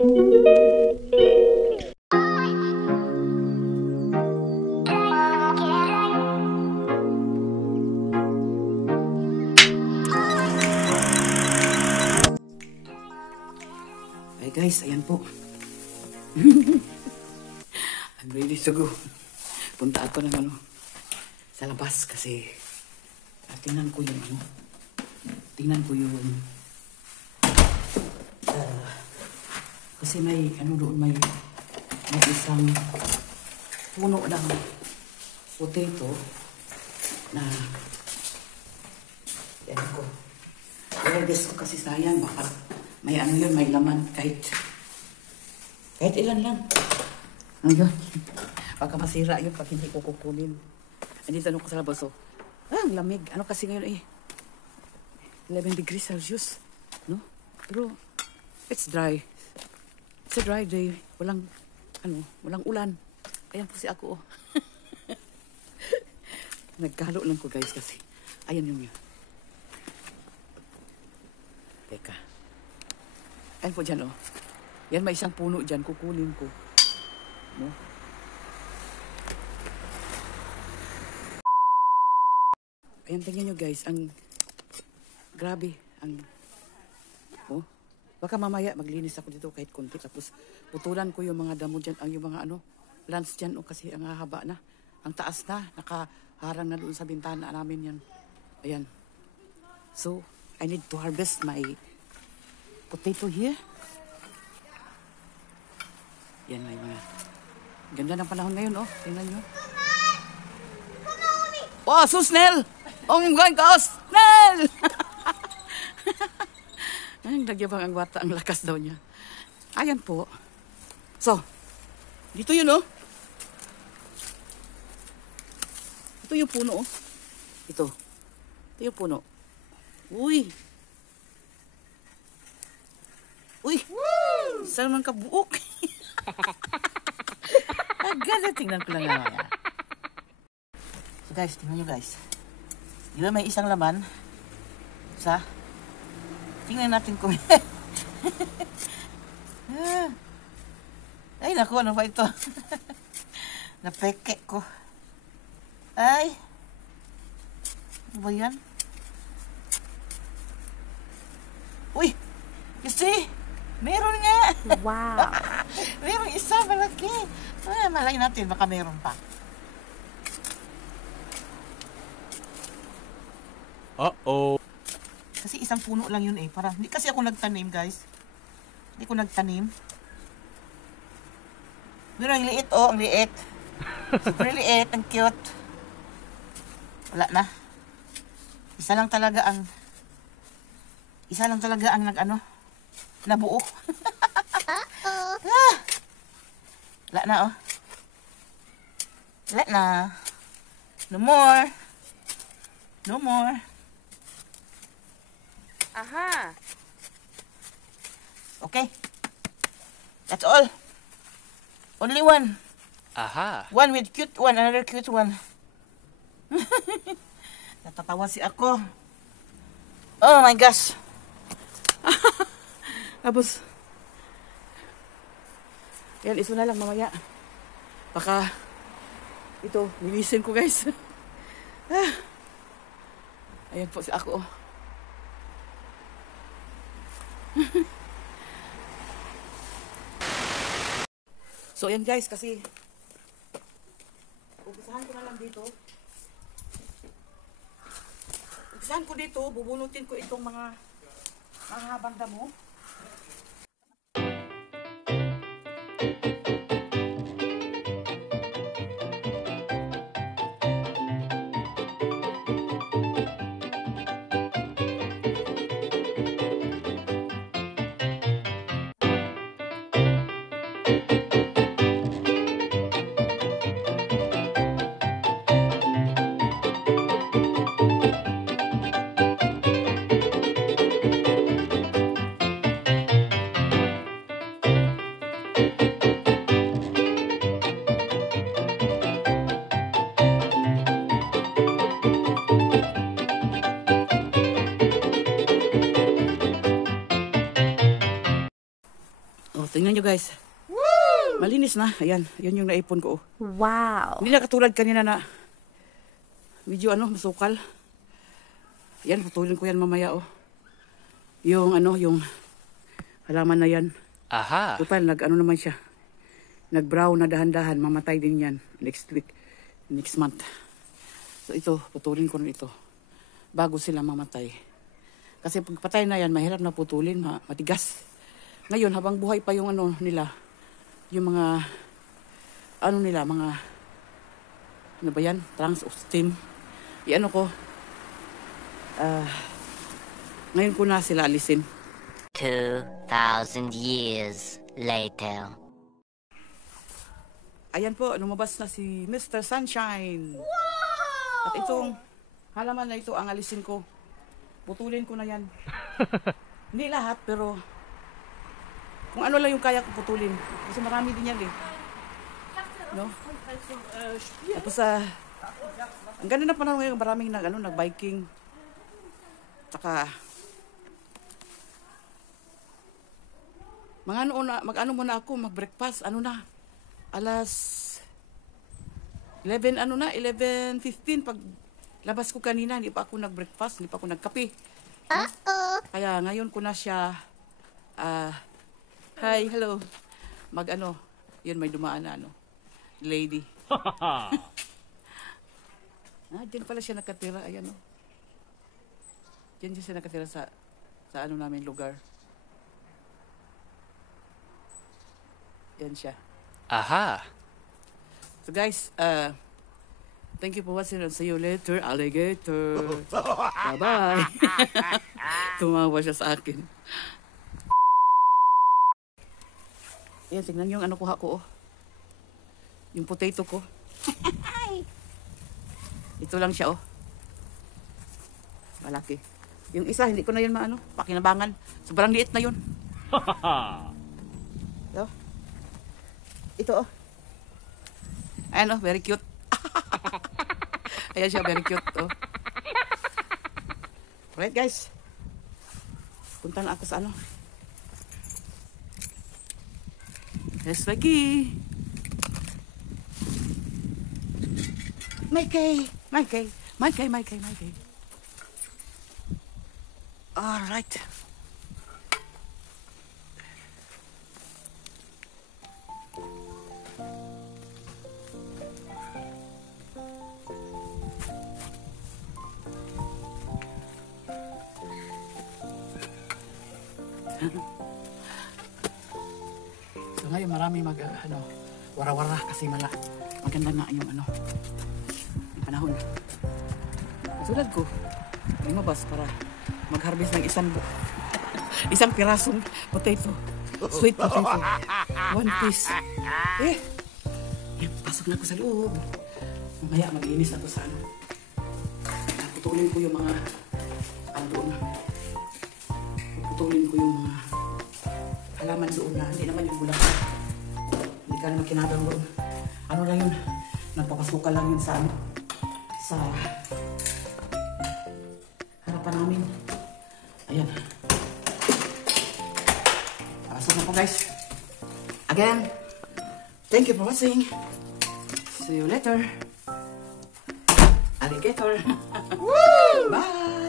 Hey guys, ayan po. I'm ready to go. Punta ako ng sa labas kasi tingnan ko yung kasi may doon may isang puno ng potato na yan ko. Kaya guess ko kasi sayang baka may yun, may laman kahit ilan lang. Ayun. Baka masira yun pag hindi ko kukunin. Andito ko sa labas, oh. Ang lamig. Ano kasi ngayon 11 degrees Celsius. No? Pero, it's dry. It's a dry day. Walang ulan. Ayan po si ako, oh. Nagkalo lang ko, guys, kasi. Ayan yun. Teka. Ayan po dyan, oh. Yan, may isang puno dyan. Kukunin ko. No? Ayan, tingnan nyo, guys. Grabe. Baka mamaya maglinis ako dito kahit konti. Tapos, putulan ko yung mga damo dyan. Yung mga plants dyan. Kasi ang haba na. Ang taas na. Nakaharang na doon sa bintana namin yan. Ayan. So, I need to harvest my potato here. Yan, may mga ganda ng panahon ngayon, oh. Tingnan nyo. Oh, Susnel! Oh, I'm going to Snell! Ang nagyabang ang bata, ang lakas daw niya. Ayan po. So, dito yun, oh. Ito yung puno, oh. Ito yung puno. Uy! Saan man kabuok? Agad, tingnan ko lang naman. So guys, tingnan nyo guys. Di ba may isang laman? Tingnan natin kung ay naku, ano ba ito? Napeke ko. Ay, ano ba yan? Uy, you see? Meron nga. Wow. Meron isa, malaki. Malay natin, baka meron pa. Uh-oh. Kasi isang puno lang yun eh. Para, hindi kasi ako nagtanim, guys. Hindi ko nagtanim. Pero ang liit, oh, ang liit. Super liit, ang cute. Wala na. Isa lang talaga ang nabuo. Wala na, oh. Wala na. No more. No more. Aha. Okay. That's all. Only one. Aha. One with cute one, another cute one. Natatawa si ako. Oh my gosh. Tapos, yan, iso na lang mamaya. Baka, ito, linisin ko guys. Ayan po si ako. So, ayan guys, kasi, umpisahan ko na lang dito. Umpisahan ko dito, bubunutin ko itong mga habang damo. tingnan nyo guys. Malinis na. Ayan, yun yung naipon ko. Wow. Hindi na katulad kanina na medyo masukal. Yan, putulin ko yan mamaya Yung yung halaman na yan. Aha. Total, naman siya. Nag-brown na dahan-dahan. Mamatay din yan next week, next month. So ito, putulin ko na ito. Bago sila mamatay. Kasi pag patay na yan, mahirap na putulin, matigas. Ngayon, habang buhay pa yung nila, yung mga, mga, ano ba yan? Trunks of steam. Ngayon ko na sila alisin. 2,000 years later. Ayan po, lumabas na si Mr. Sunshine. Wow! At itong halaman na ito ang alisin ko. Putulin ko na yan. Hindi lahat, pero kung ano lang yung kaya ko putulin. Kasi marami din yan No? Tapos ang ganda na panahon ngayon, maraming nag-biking. Saka mag-ano muna ako, mag-breakfast. Alas 11:15 pag labas ko kanina, hindi pa ako nag-breakfast, hindi pa ako nagkape. Kaya ngayon ko na siya hi, hello. Yun may dumaan na lady. Diyan pala siya nakatira, ayan Diyan siya nakatira sa namin lugar. Yan siya. Aha. So guys, thank you for watching and see you later, alligator. Bye-bye. Tumawa siya sa akin. Yan, tignan yung kuha ko Yung potato ko. Ito lang siya Malaki. Yung isa, hindi ko na yun pakinabangan. Sobrang liit na yun. Ito Ayan very cute. Ayan siya, very cute Alright guys. Punta na ako sa Yes, lagi. Mikey. Alright. So ngayon marami wara-wara kasi maganda nga yung panahon. Tulad ko, lumabas para mag-harvest ng isang pirasong potato. Sweet potato. 1 piece. Pasok na ako sa loob. Mamaya mag-inis ako sa Putulin ko yung mga doon. Putulin ko yung mga halaman doon na hindi naman yung bulaklak. Hindi ka naman kinagang doon. Lang yun, nagpapasuka lang yun sa harapan namin. Ayan. Pasok na po guys. Again, thank you for watching. See you later. Alligator. Bye!